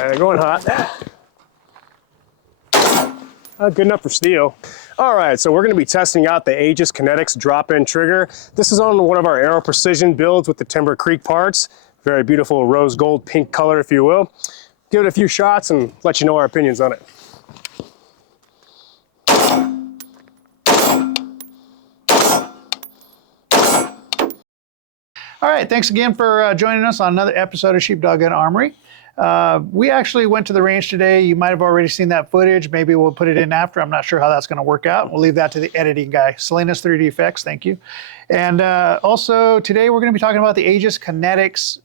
Going hot. Good enough for steel. All right, so we're going to be testing out the Aegis Kinetics drop-in trigger. This is on one of our Aero Precision builds with the Timber Creek parts. Very beautiful rose gold pink color, if you will. Give it a few shots and let you know our opinions on it. All right, thanks again for joining us on another episode of Sheepdog Gun Armory. We actually went to the range today. You might have already seen that footage. Maybe we'll put it in after. I'm not sure how that's going to work out. We'll leave that to the editing guy. Salinas 3D Effects, thank you. And also today we're going to be talking about the Aegis Kinetics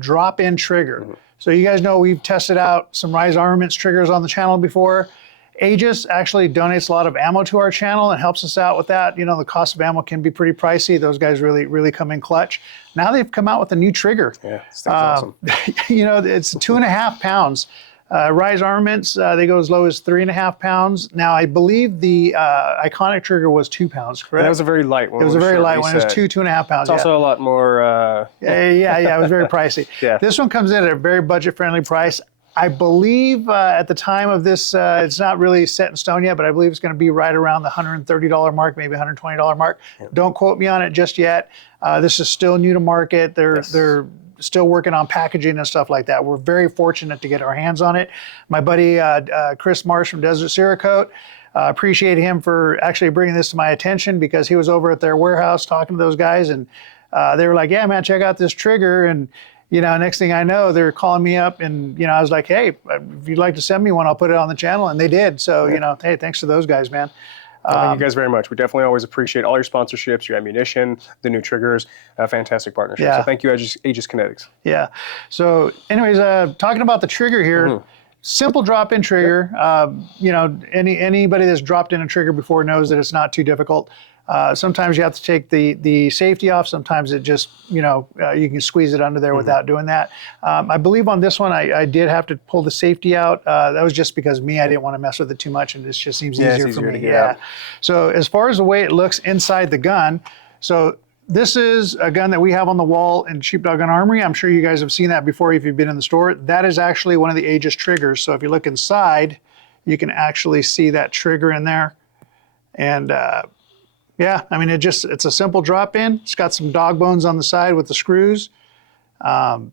drop-in trigger. So you guys know we've tested out some Rise Armaments triggers on the channel before. Aegis actually donates a lot of ammo to our channel and helps us out with that. You know, the cost of ammo can be pretty pricey. Those guys really come in clutch. Now they've come out with a new trigger. Yeah, this thing's awesome. You know, it's 2.5 pounds. Rise Armaments, they go as low as 3.5 pounds. Now, I believe the iconic trigger was 2 pounds, correct? That was a very light one. It was a very light one. It was 2.5 pounds. It's also a lot more... yeah, it was very pricey. Yeah. This one comes in at a very budget-friendly price. I believe at the time of this, it's not really set in stone yet, but I believe it's going to be right around the $130 mark, maybe $120 mark. Yeah. Don't quote me on it just yet. This is still new to market. They're still working on packaging and stuff like that. We're very fortunate to get our hands on it. My buddy Chris Marsh from Desert Cerakote, appreciate him for actually bringing this to my attention because he was over at their warehouse talking to those guys, and they were like, "Yeah, man, check out this trigger." And you know, next thing I know, they're calling me up, and you know, I was like, "Hey, if you'd like to send me one, I'll put it on the channel," and they did. So, you know, hey, thanks to those guys, man. Thank you guys very much. We definitely always appreciate all your sponsorships, your ammunition, the new triggers, fantastic partnership. Yeah. So thank you, Aegis Kinetics. Yeah. So, anyways, talking about the trigger here. Simple drop-in trigger. You know, anybody that's dropped in a trigger before knows that it's not too difficult. Sometimes you have to take the safety off. Sometimes it just, you know, you can squeeze it under there without doing that. I believe on this one, I did have to pull the safety out. That was just because I didn't want to mess with it too much, and it just seems easier for me. Yeah. So as far as the way it looks inside the gun, so this is a gun that we have on the wall in Sheepdog Gun Armory. I'm sure you guys have seen that before if you've been in the store. That is actually one of the Aegis triggers. So if you look inside, you can actually see that trigger in there. And yeah, I mean, it's a simple drop-in. It's got some dog bones on the side with the screws. You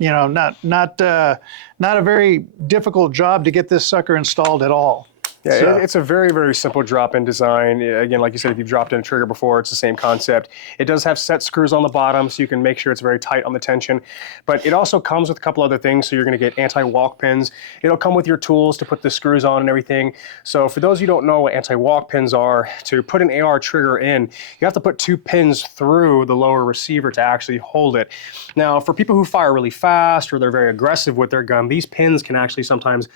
know, not a very difficult job to get this sucker installed at all. Yeah, so it's a very simple drop-in design. Again, like you said, if you've dropped in a trigger before, it's the same concept. It does have set screws on the bottom, so you can make sure it's very tight on the tension. But it also comes with a couple other things, so you're going to get anti-walk pins. It'll come with your tools to put the screws on and everything. So for those of you who don't know what anti-walk pins are, to put an AR trigger in, you have to put 2 pins through the lower receiver to actually hold it. Now, for people who fire really fast or they're very aggressive with their gun, these pins can actually sometimes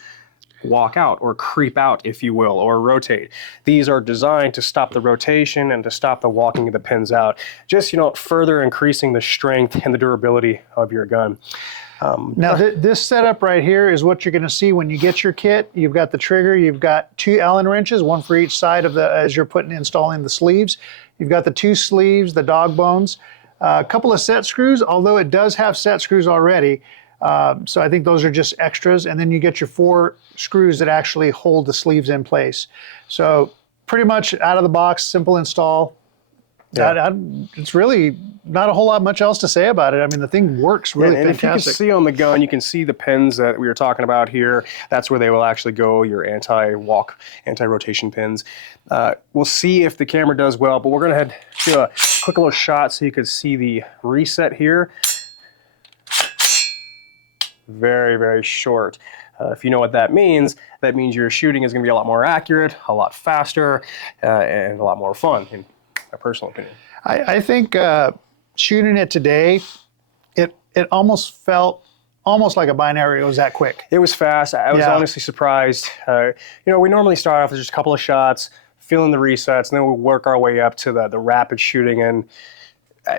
walk out or creep out, if you will, or rotate. These are designed to stop the rotation and to stop the walking of the pins out, just, you know, further increasing the strength and the durability of your gun. Now this setup right here is what you're going to see when you get your kit. You've got the trigger, you've got 2 Allen wrenches, one for each side of the, as you're installing the sleeves. You've got the 2 sleeves, the dog bones, a couple of set screws, although it does have set screws already. So I think those are just extras, and then you get your 4 screws that actually hold the sleeves in place. So pretty much out of the box, simple install. Yeah. It's really not a whole lot much else to say about it. I mean, the thing works really fantastic. If you can see on the gun, you can see the pins that we were talking about here. That's where they will actually go, your anti-walk, anti-rotation pins. We'll see if the camera does well, but we're going to do a quick little shot so you can see the reset here. Very short. If you know what that means your shooting is going to be a lot more accurate, a lot faster, and a lot more fun, in my personal opinion. I think shooting it today, it almost felt like a binary. It was that quick. It was fast. I was honestly surprised. You know, we normally start off with just a couple of shots, feeling the resets, and then we'll work our way up to the rapid shooting. And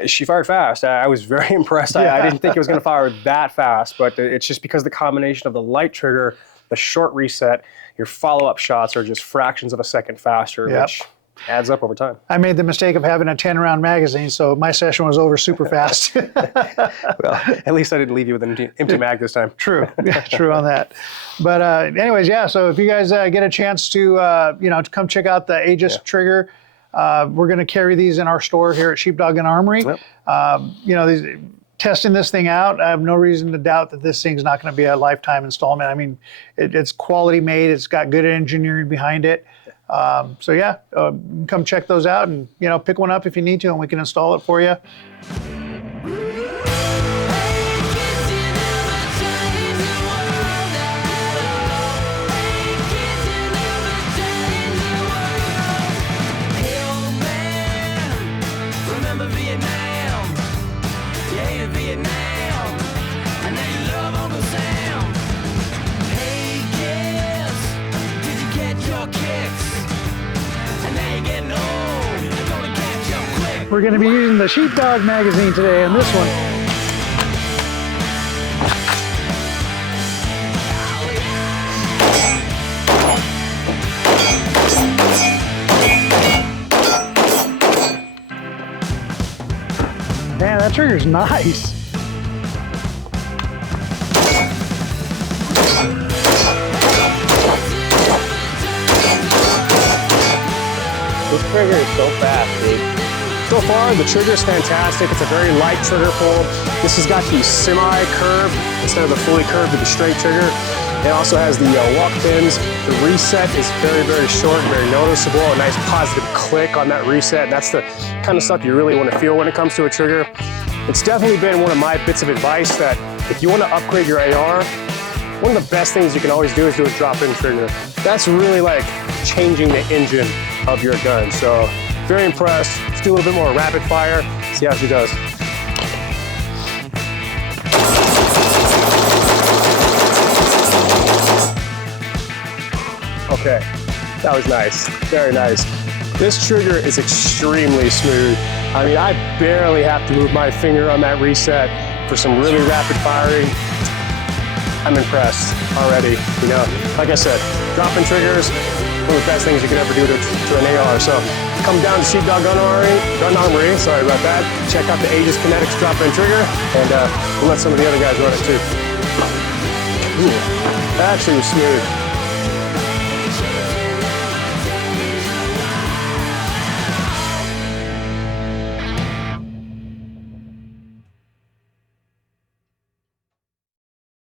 she fired fast. I was very impressed. I didn't think it was going to fire that fast, but it's just because the combination of the light trigger, the short reset, your follow-up shots are just fractions of a second faster, which Adds up over time. I made the mistake of having a 10-round magazine, so my session was over super fast. Well, at least I didn't leave you with an empty mag this time. True, yeah, true on that. But anyways, yeah. So if you guys get a chance to to come check out the Aegis trigger, we're going to carry these in our store here at Sheepdog Gun Armory. Yep. Testing this thing out, I have no reason to doubt that this thing's not going to be a lifetime installment. I mean, it's quality made. It's got good engineering behind it. So yeah, come check those out and pick one up if you need to, and we can install it for you. We're going to be using the Sheepdog magazine today on this one. Man, that trigger's nice. This trigger is so fast, dude. So far, the trigger is fantastic. It's a very light trigger pull. This has got the semi-curved instead of the fully curved with the straight trigger. It also has the walk pins. The reset is very, very short, very noticeable. A nice positive click on that reset. That's the kind of stuff you really want to feel when it comes to a trigger. It's definitely been one of my bits of advice that if you want to upgrade your AR, one of the best things you can always do is do a drop-in trigger. That's really like changing the engine of your gun. So very impressed. Let's do a little bit more rapid fire, see how she does. Okay, that was nice, very nice. This trigger is extremely smooth. I mean, I barely have to move my finger on that reset for some really rapid firing. I'm impressed already, Like I said, drop-in triggers, one of the best things you could ever do to an AR. So come down to Sheepdog Gun Armory, sorry about that. Check out the Aegis Kinetics drop-in trigger, and we'll let some of the other guys run it too. Ooh, that actually was smooth.